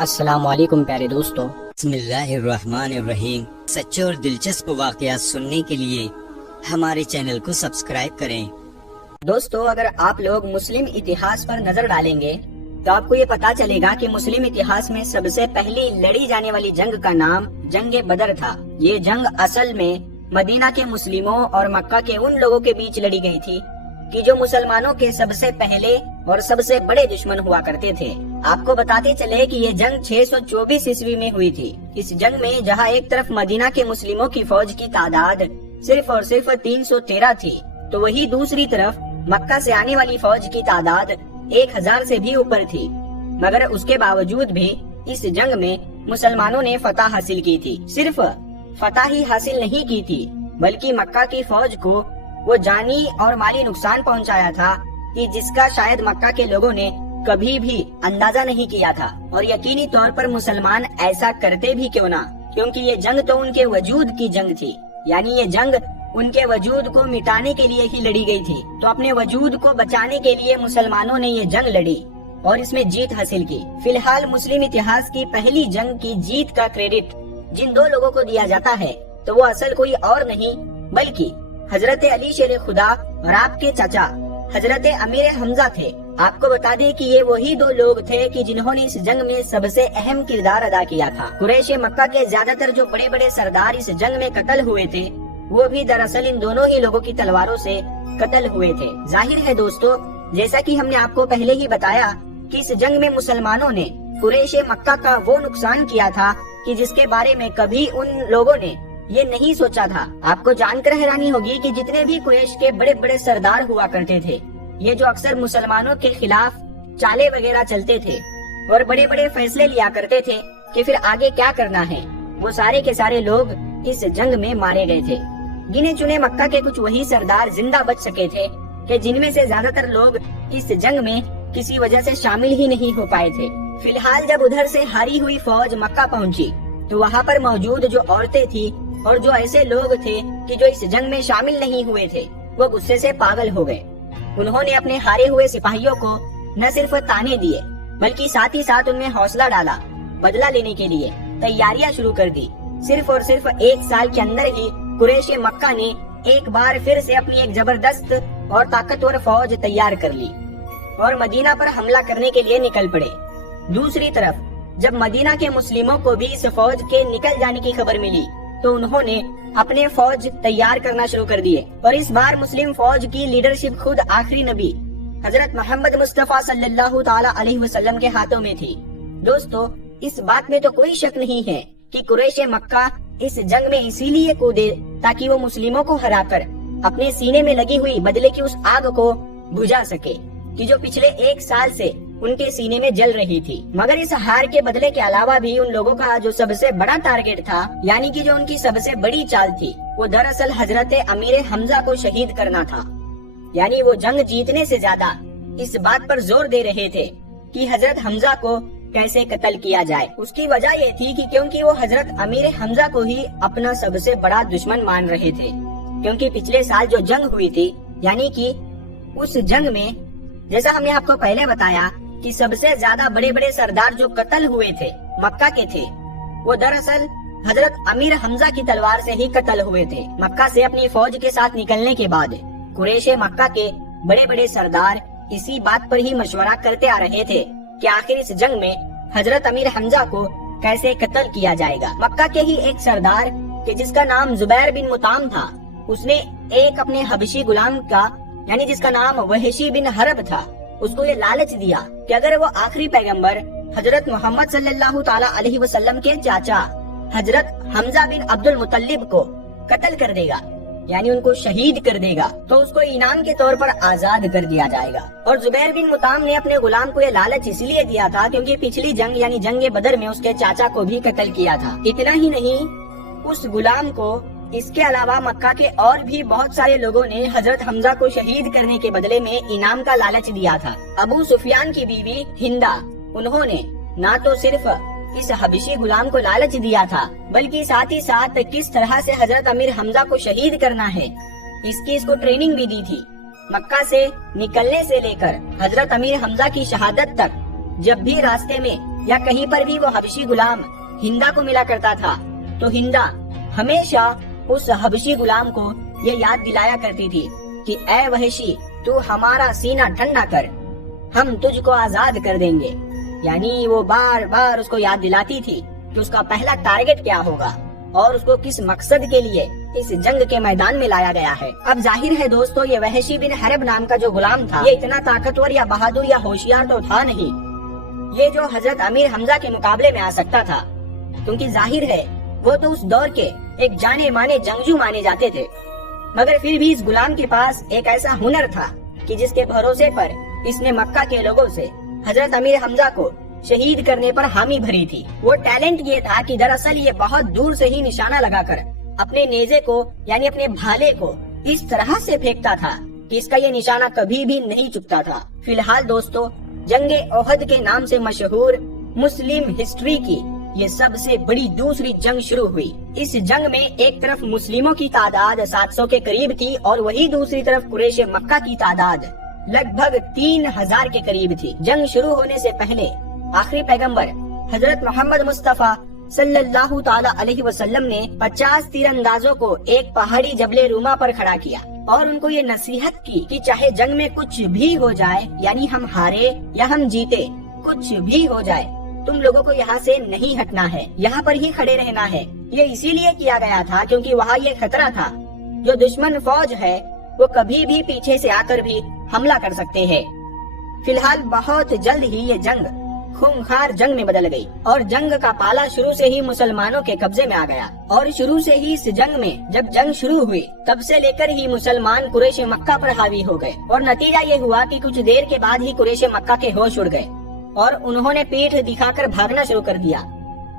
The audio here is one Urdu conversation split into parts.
السلام علیکم پیارے دوستو، بسم اللہ الرحمن الرحیم۔ سچے اور دلچسپ واقعات سننے کے لیے ہمارے چینل کو سبسکرائب کریں۔ دوستو اگر آپ لوگ مسلم اتہاس پر نظر ڈالیں گے تو آپ کو یہ پتا چلے گا کہ مسلم اتہاس میں سب سے پہلی لڑی جانے والی جنگ کا نام جنگ بدر تھا۔ یہ جنگ اصل میں مدینہ کے مسلموں اور مکہ کے ان لوگوں کے بیچ لڑی گئی تھی کہ جو مسلمانوں کے سب سے پہلے اور سب سے بڑے دشمن ہوا کرتے تھے۔ آپ کو بتاتے چلے کہ یہ جنگ 624 عیسوی میں ہوئی تھی۔ اس جنگ میں جہاں ایک طرف مدینہ کے مسلموں کی فوج کی تعداد صرف اور صرف 313 تھی، تو وہی دوسری طرف مکہ سے آنے والی فوج کی تعداد 1000 سے بھی اوپر تھی۔ مگر اس کے باوجود بھی اس جنگ میں مسلمانوں نے فتح حاصل کی تھی۔ صرف فتح ہی حاصل نہیں کی تھی بلکہ مکہ کی فوج کو وہ جانی اور مالی نقصان پہنچایا تھا کہ جس کا شاید مکہ کے لوگوں نے کبھی بھی اندازہ نہیں کیا تھا، اور یقینی طور پر مسلمان ایسا کرتے بھی کیوں نہ، کیونکہ یہ جنگ تو ان کے وجود کی جنگ تھی، یعنی یہ جنگ ان کے وجود کو مٹانے کے لیے ہی لڑی گئی تھی۔ تو اپنے وجود کو بچانے کے لیے مسلمانوں نے یہ جنگ لڑی اور اس میں جیت حاصل کی۔ فی الحال مسلم اتہاس کی پہلی جنگ کی جیت کا کریڈٹ جن دو لوگوں کو دیا جاتا ہے تو وہ اصل کوئی اور نہیں بلکہ حضرت علی شیر خدا اور آپ کے چچا حضرت امیر حمزہ تھے۔ آپ کو بتا دیں کہ یہ وہی دو لوگ تھے کہ جنہوں نے اس جنگ میں سب سے اہم کردار ادا کیا تھا۔ قریش مکہ کے زیادہ تر جو بڑے بڑے سردار اس جنگ میں قتل ہوئے تھے وہ بھی دراصل ان دونوں ہی لوگوں کی تلواروں سے قتل ہوئے تھے۔ ظاہر ہے دوستو، جیسا کہ ہم نے آپ کو پہلے ہی بتایا کہ اس جنگ میں مسلمانوں نے قریش مکہ کا وہ نقصان کیا تھا کہ جس کے بارے میں کبھی ان لوگوں نے یہ نہیں سوچا تھا۔ آپ کو جان کر حیرانی ہوگی کہ جتنے بھی قریش کے بڑے بڑے سردار ہوا کرتے تھے، یہ جو اکثر مسلمانوں کے خلاف چالے وغیرہ چلتے تھے اور بڑے بڑے فیصلے لیا کرتے تھے کہ پھر آگے کیا کرنا ہے، وہ سارے کے سارے لوگ اس جنگ میں مارے گئے تھے۔ گنے چنے مکہ کے کچھ وہی سردار زندہ بچ سکے تھے کہ جن میں سے زیادہ تر لوگ اس جنگ میں کسی وجہ سے شامل ہی نہیں ہو پائے تھے۔ فی الحال جب ادھر سے ہاری ہوئی فوج مکہ پہنچی تو وہاں پر موجود جو عورتیں تھی اور جو ایسے لوگ تھے کہ جو اس جنگ میں شامل نہیں ہوئے تھے، وہ غصے سے پاگل ہو گئے۔ انہوں نے اپنے ہارے ہوئے سپاہیوں کو نہ صرف تانے دیے بلکہ ساتھ ہی ساتھ ان میں حوصلہ ڈالا۔ بدلہ لینے کے لیے تیاریاں شروع کر دی۔ صرف اور صرف 1 سال کے اندر ہی قریش مکہ نے ایک بار پھر سے اپنی ایک زبردست اور طاقتور فوج تیار کر لی اور مدینہ پر حملہ کرنے کے لیے نکل پڑے۔ دوسری طرف جب مدینہ کے مسلموں کو بھی اس فوج کے نکل جانے کی خبر ملی تو انہوں نے اپنے فوج تیار کرنا شروع کر دیے، اور اس بار مسلم فوج کی لیڈرشپ خود آخری نبی حضرت محمد مصطفیٰ صلی اللہ تعالی علیہ وسلم کے ہاتھوں میں تھی۔ دوستو اس بات میں تو کوئی شک نہیں ہے کہ قریش مکہ اس جنگ میں اسی لیے کودے تاکہ وہ مسلموں کو ہرا کر اپنے سینے میں لگی ہوئی بدلے کی اس آگ کو بجھا سکے کہ جو پچھلے 1 سال سے ان کے سینے میں جل رہی تھی۔ مگر اس ہار کے بدلے کے علاوہ بھی ان لوگوں کا جو سب سے بڑا ٹارگٹ تھا، یعنی کہ جو ان کی سب سے بڑی چال تھی، وہ دراصل حضرت امیر حمزہ کو شہید کرنا تھا۔ یعنی وہ جنگ جیتنے سے زیادہ اس بات پر زور دے رہے تھے کہ حضرت حمزہ کو کیسے قتل کیا جائے۔ اس کی وجہ یہ تھی کہ کیونکہ وہ حضرت امیر حمزہ کو ہی اپنا سب سے بڑا دشمن مان رہے تھے، کیونکہ پچھلے سال جو جنگ ہوئی تھی، یعنی کہ اس جنگ میں جیسا ہم نے آپ کو پہلے بتایا کہ سب سے زیادہ بڑے بڑے سردار جو قتل ہوئے تھے مکہ کے تھے، وہ دراصل حضرت امیر حمزہ کی تلوار سے ہی قتل ہوئے تھے۔ مکہ سے اپنی فوج کے ساتھ نکلنے کے بعد قریش مکہ کے بڑے بڑے سردار اسی بات پر ہی مشورہ کرتے آ رہے تھے کہ آخر اس جنگ میں حضرت امیر حمزہ کو کیسے قتل کیا جائے گا۔ مکہ کے ہی ایک سردار کہ جس کا نام زبیر بن مطعم تھا، اس نے ایک اپنے حبشی غلام کا، یعنی جس کا نام وحشی بن حرب تھا، اس کو یہ لالچ دیا کہ اگر وہ آخری پیغمبر حضرت محمد صلی اللہ تعالی علیہ وسلم کے چاچا حضرت حمزہ بن عبد المطلب کو قتل کر دے گا، یعنی ان کو شہید کر دے گا، تو اس کو انعام کے طور پر آزاد کر دیا جائے گا۔ اور زبیر بن مطعم نے اپنے غلام کو یہ لالچ اس لیے دیا تھا کیونکہ پچھلی جنگ یعنی جنگ بدر میں اس کے چاچا کو بھی قتل کیا تھا۔ اتنا ہی نہیں، اس غلام کو اس کے علاوہ مکہ کے اور بھی بہت سارے لوگوں نے حضرت حمزہ کو شہید کرنے کے بدلے میں انعام کا لالچ دیا تھا۔ ابو سفیان کی بیوی ہندا، انہوں نے نہ تو صرف اس حبشی غلام کو لالچ دیا تھا بلکہ ساتھ ہی ساتھ کس طرح سے حضرت امیر حمزہ کو شہید کرنا ہے اس کو ٹریننگ بھی دی تھی۔ مکہ سے نکلنے سے لے کر حضرت امیر حمزہ کی شہادت تک جب بھی راستے میں یا کہیں پر بھی وہ حبشی غلام ہندا کو ملا کرتا تھا تو ہندا ہمیشہ اس حبشی غلام کو یہ یاد دلایا کرتی تھی کہ اے وحشی تو ہمارا سینہ ٹھنڈا کر، ہم تجھ کو آزاد کر دیں گے۔ یعنی وہ بار بار اس کو یاد دلاتی تھی کہ اس کا پہلا ٹارگٹ کیا ہوگا اور اس کو کس مقصد کے لیے اس جنگ کے میدان میں لایا گیا ہے۔ اب ظاہر ہے دوستو، یہ وحشی بن حرب نام کا جو غلام تھا یہ اتنا طاقتور یا بہادر یا ہوشیار تو تھا نہیں، یہ جو حضرت امیر حمزہ کے مقابلے میں آ سکتا تھا، کیونکہ ظاہر ہے وہ تو اس دور کے ایک جانے مانے جنگجو مانے جاتے تھے، مگر پھر بھی اس غلام کے پاس ایک ایسا ہنر تھا کہ جس کے بھروسے پر اس نے مکہ کے لوگوں سے حضرت امیر حمزہ کو شہید کرنے پر حامی بھری تھی۔ وہ ٹیلنٹ یہ تھا کہ دراصل یہ بہت دور سے ہی نشانہ لگا کر اپنے نیزے کو یعنی اپنے بھالے کو اس طرح سے پھینکتا تھا کہ اس کا یہ نشانہ کبھی بھی نہیں چکتا تھا۔ فی الحال دوستو، جنگ احد کے نام سے مشہور مسلم ہسٹری کی یہ سب سے بڑی دوسری جنگ شروع ہوئی۔ اس جنگ میں ایک طرف مسلموں کی تعداد 700 کے قریب تھی اور وہی دوسری طرف قریش مکہ کی تعداد لگ بھگ 3000 کے قریب تھی۔ جنگ شروع ہونے سے پہلے آخری پیغمبر حضرت محمد مصطفیٰ صلی اللہ تعالی علیہ وسلم نے 50 تیر اندازوں کو ایک پہاڑی جبل روما پر کھڑا کیا اور ان کو یہ نصیحت کی کہ چاہے جنگ میں کچھ بھی ہو جائے، یعنی ہم ہارے یا ہم جیتے، کچھ بھی ہو جائے، تم لوگوں کو یہاں سے نہیں ہٹنا ہے، یہاں پر ہی کھڑے رہنا ہے۔ یہ اسی لیے کیا گیا تھا کیونکہ وہاں یہ خطرہ تھا جو دشمن فوج ہے وہ کبھی بھی پیچھے سے آ کر بھی حملہ کر سکتے ہیں۔ فی الحال بہت جلد ہی یہ جنگ خونخوار جنگ میں بدل گئی اور جنگ کا پالا شروع سے ہی مسلمانوں کے قبضے میں آ گیا، اور شروع سے ہی اس جنگ میں جب جنگ شروع ہوئی تب سے لے کر ہی مسلمان قریش مکہ پر حاوی ہو گئے، اور نتیجہ یہ ہوا کہ کچھ دیر کے بعد ہی قریش مکہ کے ہوش اڑ گئے اور انہوں نے پیٹھ دکھا کر بھاگنا شروع کر دیا۔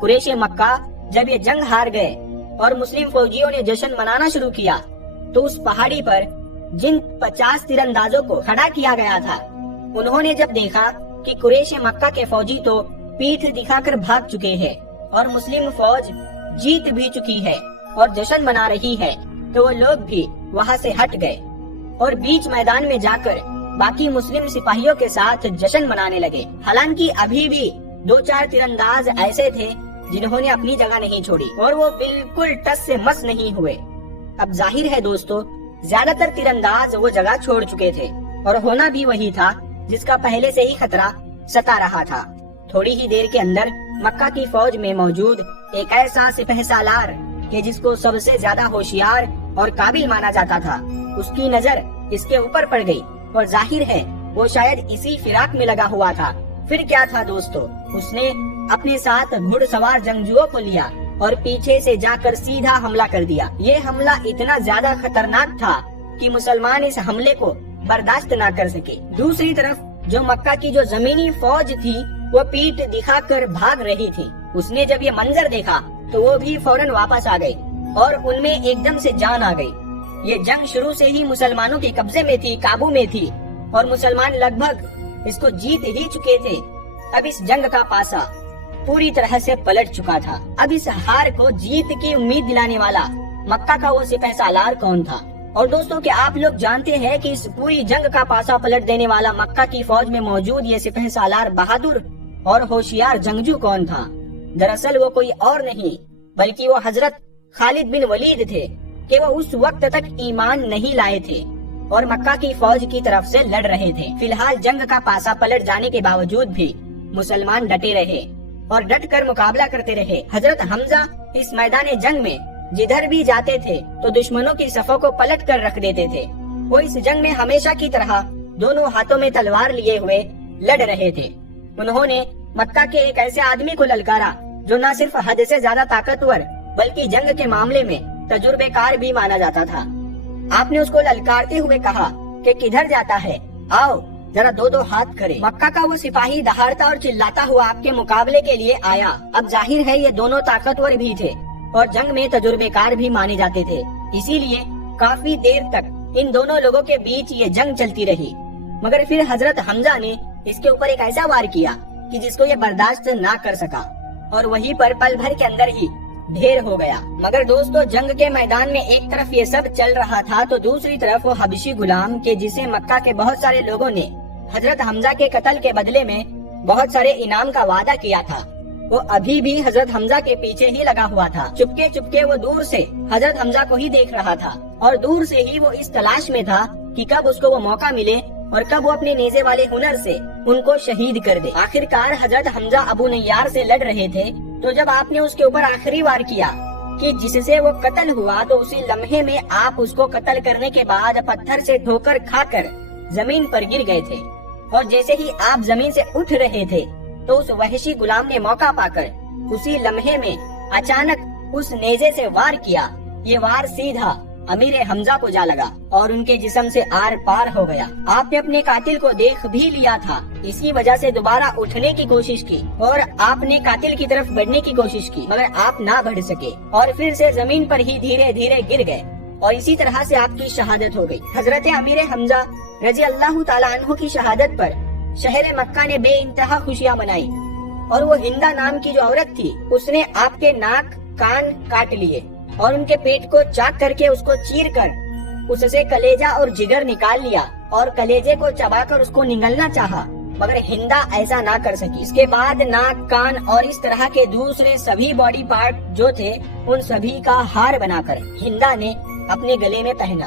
قریش مکہ جب یہ جنگ ہار گئے اور مسلم فوجیوں نے جشن منانا شروع کیا تو اس پہاڑی پر جن 50 تیر اندازوں کو کھڑا کیا گیا تھا انہوں نے جب دیکھا کہ قریش مکہ کے فوجی تو پیٹھ دکھا کر بھاگ چکے ہیں اور مسلم فوج جیت بھی چکی ہے اور جشن منا رہی ہے، تو وہ لوگ بھی وہاں سے ہٹ گئے اور بیچ میدان میں جا کر باقی مسلم سپاہیوں کے ساتھ جشن منانے لگے۔ حالانکہ ابھی بھی 2-4 تیر انداز ایسے تھے جنہوں نے اپنی جگہ نہیں چھوڑی اور وہ بالکل ٹس سے مس نہیں ہوئے۔ اب ظاہر ہے دوستو، زیادہ تر تیر انداز وہ جگہ چھوڑ چکے تھے اور ہونا بھی وہی تھا جس کا پہلے سے ہی خطرہ ستا رہا تھا۔ تھوڑی ہی دیر کے اندر مکہ کی فوج میں موجود ایک ایسا سپہ سالار کہ جس کو سب سے زیادہ ہوشیار اور قابل مانا جاتا تھا، اس کی نظر اس کے اوپر پڑ گئی اور ظاہر ہے وہ شاید اسی فراق میں لگا ہوا تھا۔ پھر کیا تھا دوستو، اس نے اپنے ساتھ گھڑ سوار جنگجوؤں کو لیا اور پیچھے سے جا کر سیدھا حملہ کر دیا۔ یہ حملہ اتنا زیادہ خطرناک تھا کہ مسلمان اس حملے کو برداشت نہ کر سکے۔ دوسری طرف جو مکہ کی جو زمینی فوج تھی وہ پیٹھ دکھا کر بھاگ رہی تھی، اس نے جب یہ منظر دیکھا تو وہ بھی فوراً واپس آ گئی اور ان میں ایک دم سے جان آ گئی۔ یہ جنگ شروع سے ہی مسلمانوں کے قبضے میں تھی، قابو میں تھی اور مسلمان لگ بھگ اس کو جیت ہی چکے تھے۔ اب اس جنگ کا پاسا پوری طرح سے پلٹ چکا تھا۔ اب اس ہار کو جیت کی امید دلانے والا مکہ کا وہ سپہ سالار کون تھا؟ اور دوستوں کیا آپ لوگ جانتے ہیں کہ اس پوری جنگ کا پاسا پلٹ دینے والا مکہ کی فوج میں موجود یہ سپہ سالار بہادر اور ہوشیار جنگجو کون تھا؟ دراصل وہ کوئی اور نہیں بلکہ وہ حضرت خالد بن ولید تھے کہ وہ اس وقت تک ایمان نہیں لائے تھے اور مکہ کی فوج کی طرف سے لڑ رہے تھے۔ فی الحال جنگ کا پاسا پلٹ جانے کے باوجود بھی مسلمان ڈٹے رہے اور ڈٹ کر مقابلہ کرتے رہے۔ حضرت حمزہ اس میدان جنگ میں جدھر بھی جاتے تھے تو دشمنوں کی صفوں کو پلٹ کر رکھ دیتے تھے۔ وہ اس جنگ میں ہمیشہ کی طرح دونوں ہاتھوں میں تلوار لیے ہوئے لڑ رہے تھے۔ انہوں نے مکہ کے ایک ایسے آدمی کو للکارا جو نہ صرف حد سے زیادہ طاقتور بلکہ جنگ کے معاملے میں تجربے کار بھی مانا جاتا تھا۔ آپ نے اس کو للکارتے ہوئے کہا کہ کدھر جاتا ہے، آؤ ذرا دو ہاتھ کرے۔ مکہ کا وہ سپاہی دہاڑتا اور چلاتا ہوا آپ کے مقابلے کے لیے آیا۔ اب ظاہر ہے یہ دونوں طاقتور بھی تھے اور جنگ میں تجربے کار بھی مانے جاتے تھے، اسی لیے کافی دیر تک ان دونوں لوگوں کے بیچ یہ جنگ چلتی رہی۔ مگر پھر حضرت حمزہ نے اس کے اوپر ایک ایسا وار کیا کہ جس کو یہ برداشت نہ کر سکا اور وہیں پر پل بھر کے اندر ہی ڈھیر ہو گیا۔ مگر دوستو جنگ کے میدان میں ایک طرف یہ سب چل رہا تھا تو دوسری طرف وہ حبشی غلام کے جسے مکہ کے بہت سارے لوگوں نے حضرت حمزہ کے قتل کے بدلے میں بہت سارے انعام کا وعدہ کیا تھا، وہ ابھی بھی حضرت حمزہ کے پیچھے ہی لگا ہوا تھا۔ چپکے چپکے وہ دور سے حضرت حمزہ کو ہی دیکھ رہا تھا اور دور سے ہی وہ اس تلاش میں تھا کہ کب اس کو وہ موقع ملے اور کب وہ اپنے نیزے والے ہنر سے ان کو شہید کر دے۔ آخر کار حضرت حمزہ ابو نیار سے لڑ رہے تھے، تو جب آپ نے اس کے اوپر آخری وار کیا کہ جس سے وہ قتل ہوا، تو اسی لمحے میں آپ اس کو قتل کرنے کے بعد پتھر سے ٹھوکر کھا کر زمین پر گر گئے تھے، اور جیسے ہی آپ زمین سے اٹھ رہے تھے تو اس وحشی غلام نے موقع پا کر اسی لمحے میں اچانک اس نیزے سے وار کیا۔ یہ وار سیدھا امیر حمزہ کو جا لگا اور ان کے جسم سے آر پار ہو گیا۔ آپ نے اپنے قاتل کو دیکھ بھی لیا تھا، اسی وجہ سے دوبارہ اٹھنے کی کوشش کی اور آپ نے قاتل کی طرف بڑھنے کی کوشش کی، مگر آپ نہ بڑھ سکے اور پھر سے زمین پر ہی دھیرے دھیرے گر گئے، اور اسی طرح سے آپ کی شہادت ہو گئی۔ حضرت امیر حمزہ رضی اللہ تعالیٰ عنہ کی شہادت پر شہر مکہ نے بے انتہا خوشیاں منائی، اور وہ ہندا نام کی جو عورت تھی اس نے آپ کے ناک کان کاٹ لیے اور ان کے پیٹ کو چاک کر کے اس کو چیر کر اس سے کلیجہ اور جگر نکال لیا اور کلیجے کو چبا کر اس کو نگلنا چاہا، مگر ہندا ایسا نہ کر سکی۔ اس کے بعد ناک کان اور اس طرح کے دوسرے سبھی باڈی پارٹ جو تھے ان سبھی کا ہار بنا کر ہندا نے اپنے گلے میں پہنا،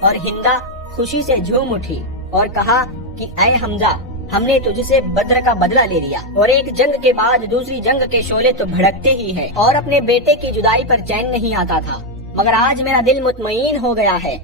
اور ہندا خوشی سے جھوم اٹھی اور کہا کہ اے حمزہ، ہم نے تجھ سے بدر کا بدلہ لے لیا، اور ایک جنگ کے بعد دوسری جنگ کے شعلے تو بھڑکتے ہی ہے، اور اپنے بیٹے کی جدائی پر چین نہیں آتا تھا، مگر آج میرا دل مطمئن ہو گیا ہے۔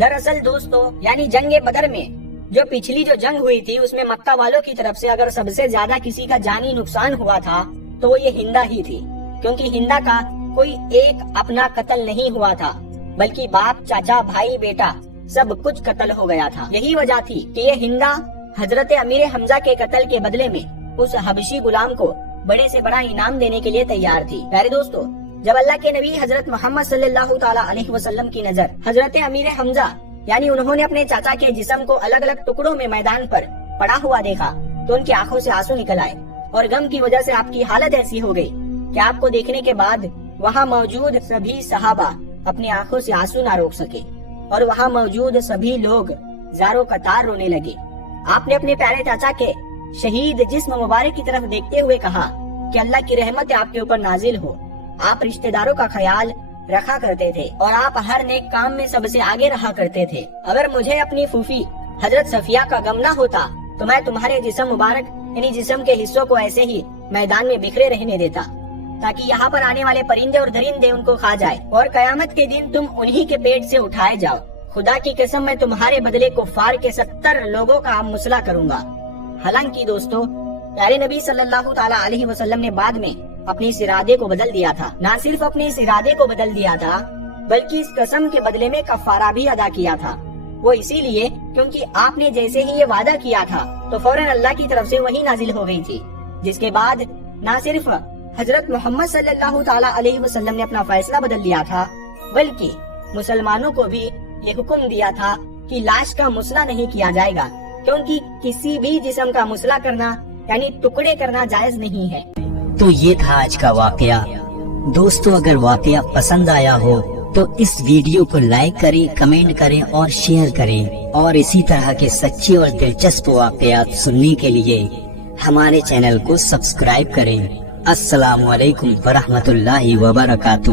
دراصل دوستو، یعنی جنگ بدر میں جو پچھلی جو جنگ ہوئی تھی اس میں مکہ والوں کی طرف سے اگر سب سے زیادہ کسی کا جانی نقصان ہوا تھا تو وہ یہ ہندا ہی تھی، کیونکہ ہندا کا کوئی ایک اپنا قتل نہیں ہوا تھا، بلکہ باپ، چاچا، بھائی، بیٹا سب کچھ قتل ہو گیا تھا۔ یہی وجہ تھی کہ یہ ہندا حضرت امیر حمزہ کے قتل کے بدلے میں اس حبشی غلام کو بڑے سے بڑا انعام دینے کے لیے تیار تھی۔ پیارے دوستو، جب اللہ کے نبی حضرت محمد صلی اللہ تعالی علیہ وسلم کی نظر حضرت امیر حمزہ یعنی انہوں نے اپنے چاچا کے جسم کو الگ الگ ٹکڑوں میں میدان پر پڑا ہوا دیکھا تو ان کی آنکھوں سے آنسو نکل آئے، اور غم کی وجہ سے آپ کی حالت ایسی ہو گئی کہ آپ کو دیکھنے کے بعد وہاں موجود سبھی صحابہ اپنی آنکھوں سے آنسو نہ روک سکے، اور وہاں موجود سبھی لوگ زاروں قطار رونے لگے۔ آپ نے اپنے پیارے چاچا کے شہید جسم مبارک کی طرف دیکھتے ہوئے کہا کہ اللہ کی رحمت آپ کے اوپر نازل ہو۔ آپ رشتہ داروں کا خیال رکھا کرتے تھے اور آپ ہر نیک کام میں سب سے آگے رہا کرتے تھے۔ اگر مجھے اپنی پھوپھی حضرت صفیہ کا غم نہ ہوتا تو میں تمہارے جسم مبارک یعنی جسم کے حصوں کو ایسے ہی میدان میں بکھرے رہنے دیتا، تاکہ یہاں پر آنے والے پرندے اور درندے ان کو کھا جائے، اور قیامت کے دن تم انہی کے پیٹ سے اٹھائے جاؤ۔ خدا کی قسم میں تمہارے بدلے کفار کے 70 لوگوں کا مسئلہ کروں گا۔ حالانکہ دوستو، پیارے نبی صلی اللہ تعالی علیہ وسلم نے بعد میں اپنے اس ارادے کو بدل دیا تھا۔ نہ صرف اپنے اس ارادے کو بدل دیا تھا بلکہ اس قسم کے بدلے میں کفارہ بھی ادا کیا تھا۔ وہ اسی لیے کیونکہ آپ نے جیسے ہی یہ وعدہ کیا تھا تو فوراً اللہ کی طرف سے وہی نازل ہو گئی تھی، جس کے بعد نہ صرف حضرت محمد صلی اللہ تعالی علیہ وسلم نے اپنا فیصلہ بدل لیا تھا بلکہ مسلمانوں کو بھی یہ حکم دیا تھا کہ لاش کا مسئلہ نہیں کیا جائے گا، کیونکہ کسی بھی جسم کا مسئلہ کرنا یعنی ٹکڑے کرنا جائز نہیں ہے۔ تو یہ تھا آج کا واقعہ۔ دوستو، اگر واقعہ پسند آیا ہو تو اس ویڈیو کو لائک کریں، کمنٹ کریں اور شیئر کریں، اور اسی طرح کے سچے اور دلچسپ واقعات سننے کے لیے ہمارے چینل کو سبسکرائب کریں۔ السلام علیکم ورحمۃ اللہ وبرکاتہ۔